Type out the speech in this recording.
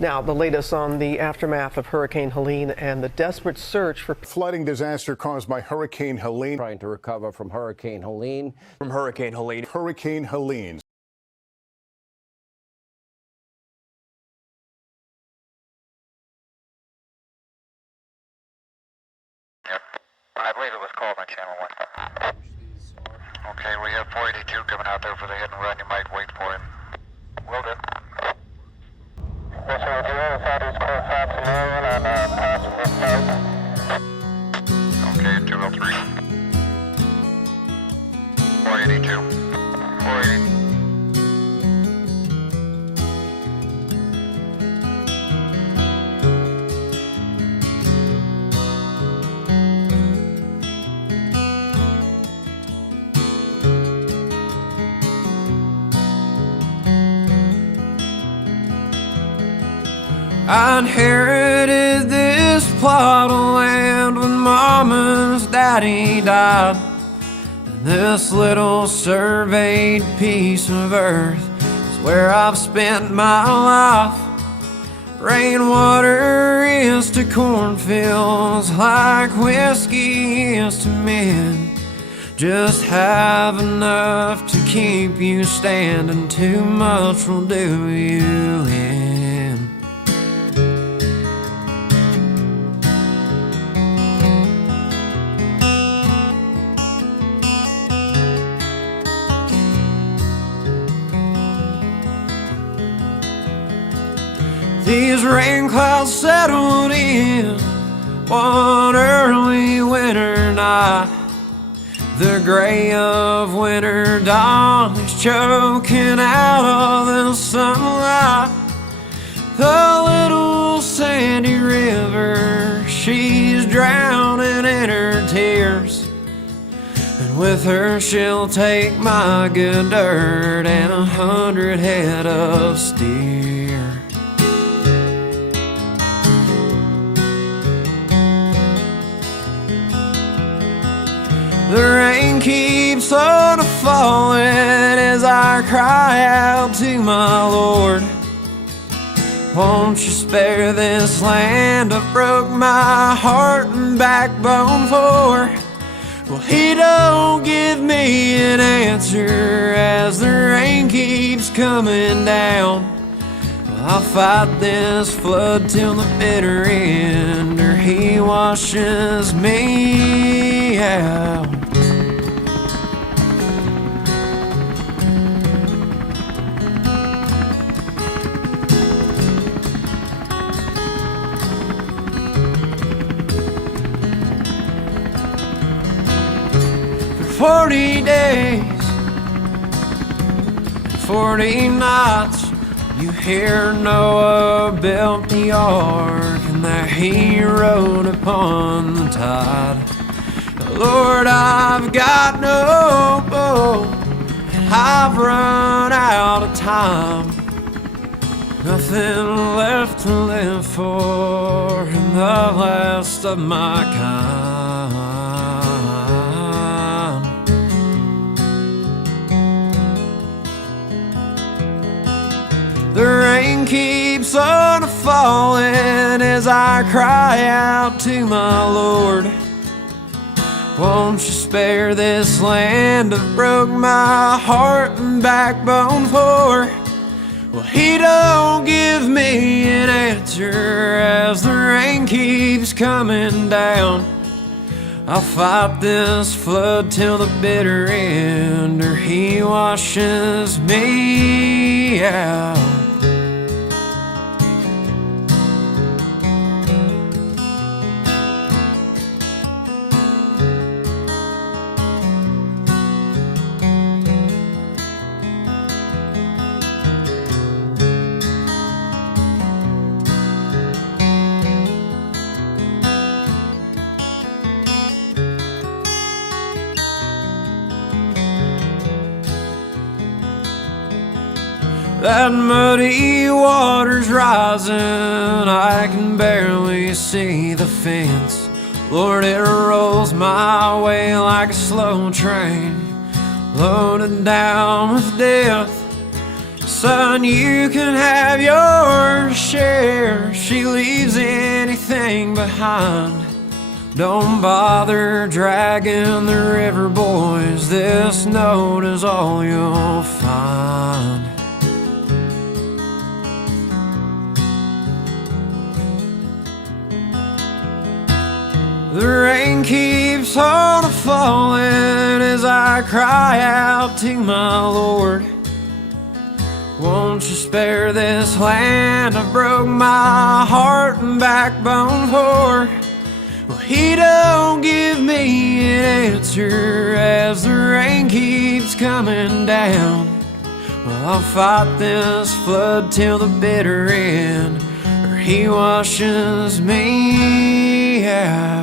Now, the latest on the aftermath of Hurricane Helene and the desperate search for flooding disaster caused by Hurricane Helene. Trying to recover from Hurricane Helene. Hurricane Helene. Yep. I believe it was called on channel 1. Okay, we have 482 coming out there for the hit and run. You might wait for him. Will do. Yes, sir. We'll do all the southeast coast south scenario and pass from this side. Okay, 203. 482. 480. I inherited this plot of land when Mama's daddy died. And this little surveyed piece of earth is where I've spent my life. Rainwater is to cornfields like whiskey is to men. Just have enough to keep you standing, too much will do you in. These rain clouds settled in one early winter night. The gray of winter dawn is choking out all the sunlight. The little sandy river, she's drowning in her tears. And with her she'll take my good dirt and 100 head of steer. The rain keeps on falling as I cry out to my Lord. Won't you spare this land I broke my heart and backbone for? Well, he don't give me an answer as the rain keeps coming down. Well, I'll fight this flood till the bitter end, or he washes me out. For 40 days, 40 nights, you hear Noah built the ark, and there he rode upon the tide. Lord, I've got no boat, and I've run out of time. Nothing left to live for in the last of my kind. The rain keeps on falling as I cry out to my Lord. Won't you spare this land I broke my heart and backbone for? Well, he don't give me an answer as the rain keeps coming down. I'll fight this flood till the bitter end, or he washes me out. That muddy water's rising, I can barely see the fence. Lord, it rolls my way like a slow train, loaded down with death. Son, you can have your share if she leaves anything behind. Don't bother dragging the river, boys. This note is all you'll find. The rain keeps on falling as I cry out to my Lord. Won't you spare this land I broke my heart and backbone for? Well, he don't give me an answer as the rain keeps coming down. Well, I'll fight this flood till the bitter end, or he washes me out.